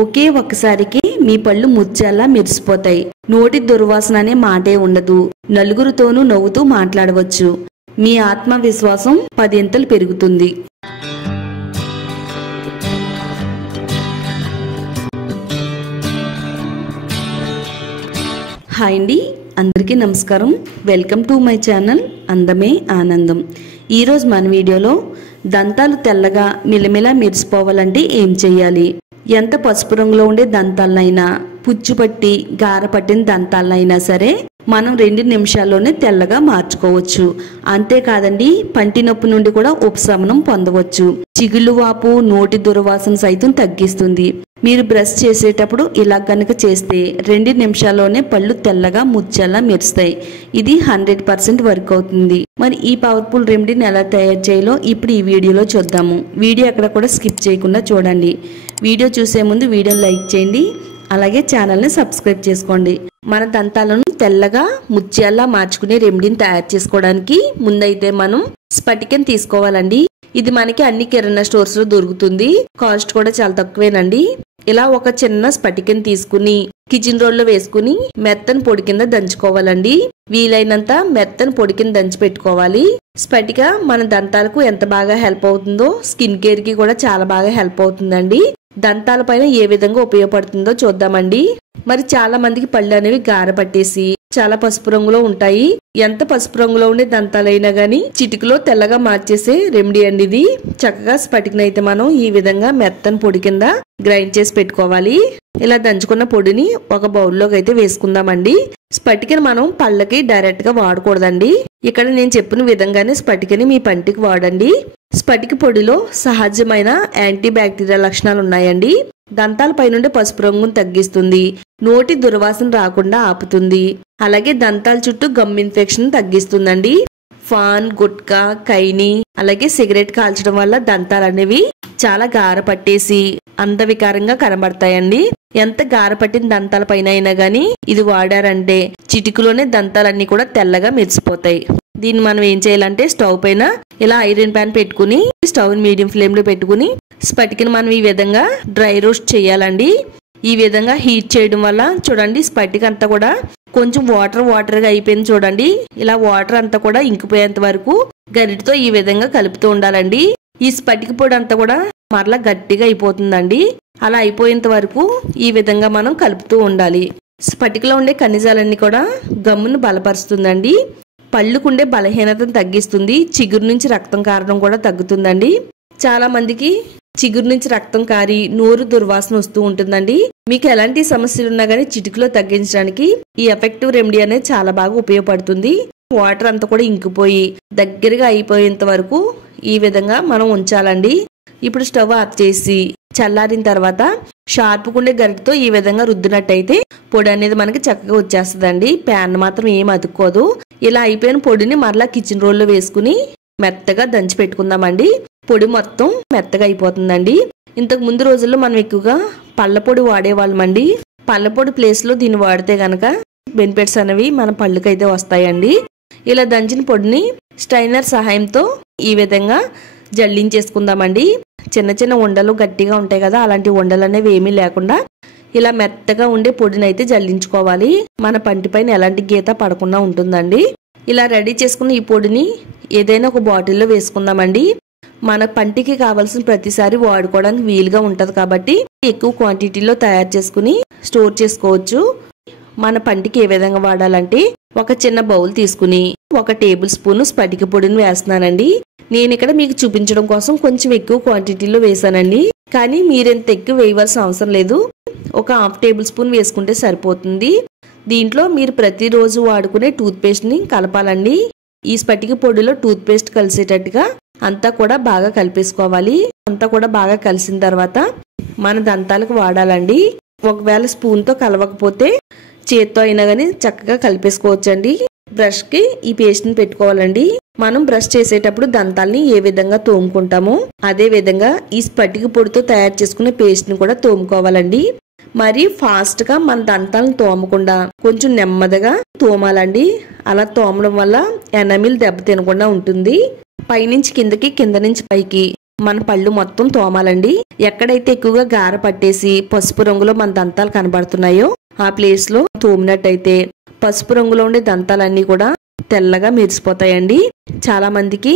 ఒకే ఒక్కసారికి మీ పళ్ళు ముత్యాల్లా మెరిసిపోతాయి. నోటి దుర్వాసన అనే మాటే ఉండదు. నలుగురితోనూ నవ్వుతూ మాట్లాడవచ్చు. మీ ఆత్మవిశ్వాసం 10 ఇంతలు పెరుగుతుంది. హాయ్ అండి, అందరికీ నమస్కారం. వెల్కమ్ టు మై ఛానల్ అందమే ఆనందం. ఈరోజు మన వీడియోలో దంతాలు తెల్లగా మిలమిలా మెరిసిపోవాలంటే ఏం చేయాలి, ఎంత పసుపు రంగులో ఉండే దంతాలనైనా, పుచ్చుపట్టి గార పట్టిన దంతాలనైనా సరే మనం 2 నిమిషాల్లోనే తెల్లగా మార్చుకోవచ్చు. అంతేకాదండి, పంటి నొప్పి నుండి కూడా ఉపశమనం పొందవచ్చు. చిగుళ్ళు వాపు, నోటి దుర్వాసన సైతం తగ్గిస్తుంది. మీరు బ్రష్ చేసేటప్పుడు ఇలా కనుక చేస్తే 2 నిమిషాల్లోనే పళ్ళు తెల్లగా ముత్యాల్లా మెరుస్తాయి. ఇది 100% వర్క్ అవుతుంది. మరి ఈ పవర్ఫుల్ రెమెడీని ఎలా తయారు చేయాలో ఇప్పుడు ఈ వీడియోలో చూద్దాము. వీడియో ఎక్కడ కూడా స్కిప్ చేయకుండా చూడండి. వీడియో చూసే ముందు వీడియోని లైక్ చేయండి, అలాగే ఛానల్ని సబ్స్క్రైబ్ చేసుకోండి. మన దంతాలను తెల్లగా ముత్యాల్లా మార్చుకునే రెమెడీని తయారు చేసుకోవడానికి ముందైతే మనం స్ఫటికం తీసుకోవాలండి. ఇది మనకి అన్ని కిరాణా స్టోర్స్ లో దొరుకుతుంది. కాస్ట్ కూడా చాలా తక్కువేనండి. ఇలా ఒక చిన్న స్ఫటికం తీసుకుని కిచెన్ రోల్ లో వేసుకుని మెత్తని పొడి కింద దంచుకోవాలండి. వీలైనంత మెత్తని పొడి కింద దంచి పెట్టుకోవాలి. స్ఫటిక మన దంతాలకు ఎంత బాగా హెల్ప్ అవుతుందో స్కిన్ కేర్ కి కూడా చాలా బాగా హెల్ప్ అవుతుందండి. దంతాల పైన ఏ విధంగా ఉపయోగపడుతుందో చూద్దామండి. మరి చాలా మందికి పళ్ళు అనేవి గార పట్టేసి చాలా పసుపు రంగులో ఉంటాయి. ఎంత పసుపు రంగులో ఉండే దంతాలైనా గానీ చిటికలో తెల్లగా మార్చేసే రెమెడీ అండి ఇది. చక్కగా స్ఫటికనైతే మనం ఈ విధంగా మెత్తని పొడి కింద గ్రైండ్ చేసి పెట్టుకోవాలి. ఇలా దంచుకున్న పొడిని ఒక బౌల్లోకి అయితే వేసుకుందామండి. స్ఫటికని మనం పళ్ళకి డైరెక్ట్ గా వాడకూడదండి. ఇక్కడ నేను చెప్పిన విధంగానే స్ఫటికని మీ పంటికి వాడండి. స్ఫటిక పొడిలో సహజమైన యాంటీ బ్యాక్టీరియల్ లక్షణాలు ఉన్నాయండి. దంతాల పైనుండే పసుపు రంగును తగ్గిస్తుంది, నోటి దుర్వాసన రాకుండా ఆపుతుంది, అలాగే దంతాల చుట్టూ గమ్ ఇన్ఫెక్షన్ తగ్గిస్తుందండి. ఫాన్, గుట్కా, కైని అలాగే సిగరెట్ కాల్చడం వల్ల దంతాలు అనేవి చాలా గార పట్టేసి అందవికారంగా కనబడతాయండి. ఎంత గార పట్టిన దంతాల పైన అయినా గానీ ఇది వాడారంటే చిటికలోనే దంతాలన్నీ కూడా తెల్లగా మెరిసిపోతాయి. దీన్ని మనం ఏం చేయాలంటే స్టవ్ పైన ఇలా ఐరన్ ప్యాన్ పెట్టుకుని స్టవ్ మీడియం ఫ్లేమ్ లో పెట్టుకుని స్ఫటికను మనం ఈ విధంగా డ్రై రోస్ట్ చేయాలండి. ఈ విధంగా హీట్ చేయడం వల్ల చూడండి స్ఫటిక అంతా కూడా కొంచెం వాటర్ గా అయిపోయింది చూడండి. ఇలా వాటర్ అంతా కూడా ఇంకిపోయేంత వరకు గరిటతో ఈ విధంగా కలుపుతూ ఉండాలండి. ఈ స్ఫటిక పొడి అంతా కూడా మరలా గట్టిగా అయిపోతుందండి. అలా అయిపోయేంత వరకు ఈ విధంగా మనం కలుపుతూ ఉండాలి. స్ఫటికలో ఉండే ఖనిజాలన్నీ కూడా గమ్మును బలపరుస్తుందండి. పళ్ళుకుండే బలహీనతను తగ్గిస్తుంది. చిగురు నుంచి రక్తం కారడం కూడా తగ్గుతుందండి. చాలా మందికి చిగురు నుంచి రక్తం కారి నోరు దుర్వాసన వస్తూ ఉంటుందండి. మీకు ఎలాంటి సమస్యలు ఉన్నా గానీ చిటికలో తగ్గించడానికి ఈ ఎఫెక్టివ్ రెమెడీ అనేది చాలా బాగా ఉపయోగపడుతుంది. వాటర్ అంతా కూడా ఇంకిపోయి దగ్గరగా అయిపోయేంత వరకు ఈ విధంగా మనం ఉంచాలండి. ఇప్పుడు స్టవ్ ఆఫ్ చేసి చల్లారిన తర్వాత షార్పుకుండే గరిటతో ఈ విధంగా రుద్దినట్టయితే పొడి అనేది మనకి చక్కగా వచ్చేస్తుందండి. ప్యాన్ మాత్రం ఏం అతుక్కోదు. ఇలా అయిపోయిన పొడిని మరలా కిచెన్ రోల్లో వేసుకుని మెత్తగా దంచి పెట్టుకుందామండి. పొడి మొత్తం మెత్తగా అయిపోతుందండి. ఇంతకు ముందు రోజుల్లో మనం ఎక్కువగా పళ్ళ పొడి వాడేవాళ్ళమండి. పళ్ళ పొడి ప్లేస్ లో దీన్ని వాడితే గనక బెనిఫిట్స్ అనేవి మన పళ్ళకైతే వస్తాయండి. ఇలా దంచిన పొడిని స్ట్రైనర్ సహాయంతో ఈ విధంగా జల్లించేసుకుందామండి. చిన్న చిన్న ఉండలు గట్టిగా ఉంటాయి కదా, అలాంటి ఉండలు అనేవి ఏమీ లేకుండా ఇలా మెత్తగా ఉండే పొడిని అయితే జల్లించుకోవాలి. మన పంటి పైన ఎలాంటి గీత పడకుండా ఉంటుందండి. ఇలా రెడీ చేసుకున్న ఈ పొడిని ఏదైనా ఒక బాటిల్లో వేసుకుందామండి. మన పంటికి కావాల్సిన ప్రతిసారి వాడుకోవడానికి వీలుగా ఉంటది కాబట్టి ఎక్కువ క్వాంటిటీలో తయారు చేసుకుని స్టోర్ చేసుకోవచ్చు. మన పంటికి ఏ విధంగా వాడాలంటే ఒక చిన్న బౌల్ తీసుకుని 1 టేబుల్ స్పూన్ స్ఫటిక పొడిని వేస్తున్నానండి. నేను ఇక్కడ మీకు చూపించడం కోసం కొంచెం ఎక్కువ క్వాంటిటీలో వేసానండి. కానీ మీరెంత ఎక్కువ వేయవలసిన అవసరం లేదు. ఒక 1/2 టేబుల్ స్పూన్ వేసుకుంటే సరిపోతుంది. దీంట్లో మీరు ప్రతిరోజు వాడుకునే టూత్ పేస్ట్ ని కలపాలండి. ఈ స్ఫటిక పొడిలో టూత్ పేస్ట్ కలిసేటట్టుగా అంతా కూడా బాగా కలిపేసుకోవాలి. అంతా కూడా బాగా కలిసిన తర్వాత మన దంతాలకు వాడాలండి. ఒకవేళ స్పూన్ తో కలవకపోతే చేత్తో అయినా గానీ చక్కగా కలిపేసుకోవచ్చండి. బ్రష్ కి ఈ పేస్ట్ ని పెట్టుకోవాలండి. మనం బ్రష్ చేసేటప్పుడు దంతాల్ని ఏ విధంగా తోముకుంటామో అదే విధంగా ఈ స్ఫటిక పొడితో తయారు చేసుకునే పేస్ట్ ని కూడా తోముకోవాలండి. మరి ఫాస్ట్ గా మన దంతాలను తోమకుండా కొంచెం నెమ్మదిగా తోమాలండి. అలా తోమడం వల్ల ఎనామిల్ దెబ్బ తినకుండా ఉంటుంది. పైనుంచి కిందకి, కింద నుంచి పైకి మన పళ్ళు మొత్తం తోమాలండి. ఎక్కడైతే ఎక్కువగా గార పట్టేసి పసుపు రంగులో మన దంతాలు కనబడుతున్నాయో ఆ ప్లేస్ లో తోమినట్టయితే పసుపు రంగులో ఉండే దంతాలన్నీ కూడా తెల్లగా మెరిసిపోతాయండి. చాలా మందికి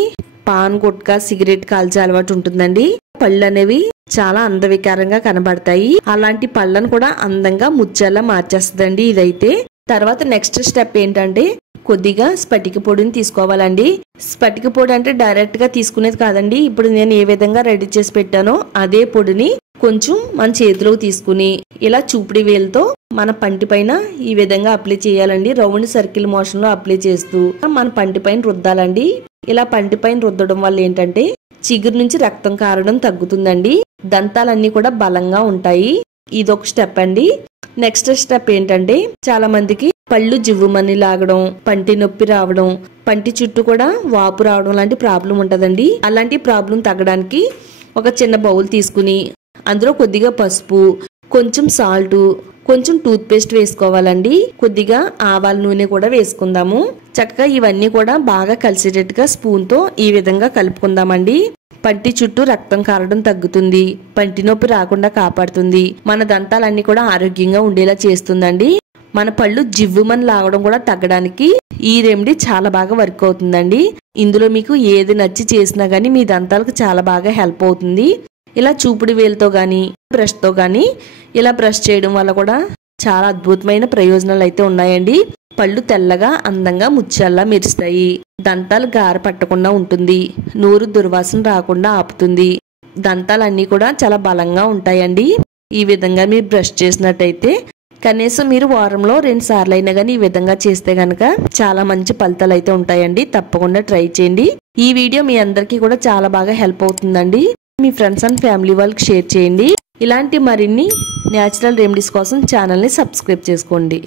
పాన్ గుట్కా సిగరెట్ కాల్చే అలవాటు ఉంటుందండి. పళ్ళు అనేవి చాలా అందవికారంగా కనబడతాయి. అలాంటి పళ్ళను కూడా అందంగా ముచ్చేలా మార్చేస్తుందండి ఇదైతే. తర్వాత నెక్స్ట్ స్టెప్ ఏంటంటే కొద్దిగా స్ఫటిక పొడిని తీసుకోవాలండి. స్ఫటిక పొడి అంటే డైరెక్ట్ గా తీసుకునేది కాదండి. ఇప్పుడు నేను ఏ విధంగా రెడీ చేసి పెట్టానో అదే పొడిని కొంచెం మన చేతిలోకి తీసుకుని ఇలా చూపుడి వేలుతో మన పంటి పైన ఈ విధంగా అప్లై చేయాలండి. రౌండ్ సర్కిల్ మోషన్ లో అప్లై చేస్తూ మన పంటి పైన రుద్దాలండి. ఇలా పంటి పైన రుద్దడం వల్ల ఏంటంటే చిగురు నుంచి రక్తం కారడం తగ్గుతుందండి. దంతాలన్నీ కూడా బలంగా ఉంటాయి. ఇదొక స్టెప్ అండి. నెక్స్ట్ స్టెప్ ఏంటంటే చాలా మందికి పళ్ళు జివ్వుమని లాగడం, పంటి నొప్పి రావడం, పంటి చుట్టూ కూడా వాపు రావడం లాంటి ప్రాబ్లం ఉంటదండి. అలాంటి ప్రాబ్లం తగ్గడానికి ఒక చిన్న బౌల్ తీసుకుని అందులో కొద్దిగా పసుపు, కొంచెం సాల్ట్, కొంచెం టూత్ పేస్ట్ వేసుకోవాలండి. కొద్దిగా ఆవాల నూనె కూడా వేసుకుందాము. చక్కగా ఇవన్నీ కూడా బాగా కలిసేటట్టుగా స్పూన్ తో ఈ విధంగా కలుపుకుందామండి. పంటి చుట్టూ రక్తం కారడం తగ్గుతుంది, పంటి నొప్పి రాకుండా కాపాడుతుంది, మన దంతాలన్నీ కూడా ఆరోగ్యంగా ఉండేలా చేస్తుందండి. మన పళ్ళు జివ్వుమని లాగడం కూడా తగ్గడానికి ఈ రెమెడీ చాలా బాగా వర్క్ అవుతుందండి. ఇందులో మీకు ఏది నచ్చి చేసినా గానీ మీ దంతాలకు చాలా బాగా హెల్ప్ అవుతుంది. ఇలా చూపుడు వేలుతో గానీ బ్రష్ తో గానీ ఇలా బ్రష్ చేయడం వల్ల కూడా చాలా అద్భుతమైన ప్రయోజనాలు అయితే ఉన్నాయండి. పళ్ళు తెల్లగా అందంగా ముత్యాల్లా మెరుస్తాయి, దంతాలు గార పట్టకుండా ఉంటుంది, నోరు దుర్వాసన రాకుండా ఆపుతుంది, దంతాలన్నీ కూడా చాలా బలంగా ఉంటాయండి. ఈ విధంగా మీరు బ్రష్ చేసినట్టయితే కనీసం మీరు వారంలో 2 సార్లు అయినా కానీ ఈ విధంగా చేస్తే గనక చాలా మంచి ఫలితాలు అయితే ఉంటాయండి. తప్పకుండా ట్రై చేయండి. ఈ వీడియో మీ అందరికీ కూడా చాలా బాగా హెల్ప్ అవుతుందండి. మీ ఫ్రెండ్స్ అండ్ ఫ్యామిలీ వాళ్ళకి షేర్ చేయండి. ఇలాంటి మరిన్ని న్యాచురల్ రెమెడీస్ కోసం ఛానల్ని సబ్స్క్రైబ్ చేసుకోండి.